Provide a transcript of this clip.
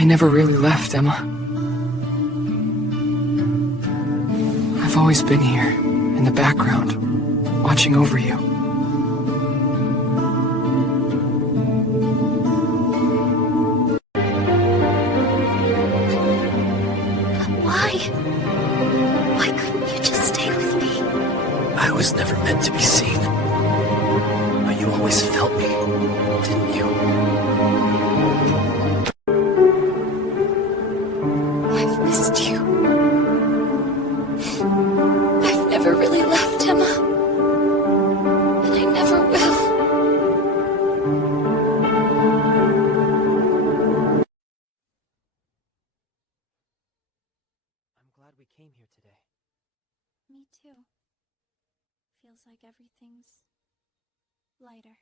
I never really left, Emma. I've always been here, in the background, watching over you. Why? Why couldn't you just stay with me? I was never meant to be seen. But you always felt me, didn't you? I've missed you. I've never really left, Emma. And I never will. I'm glad we came here today. Me too. Feels like everything's lighter.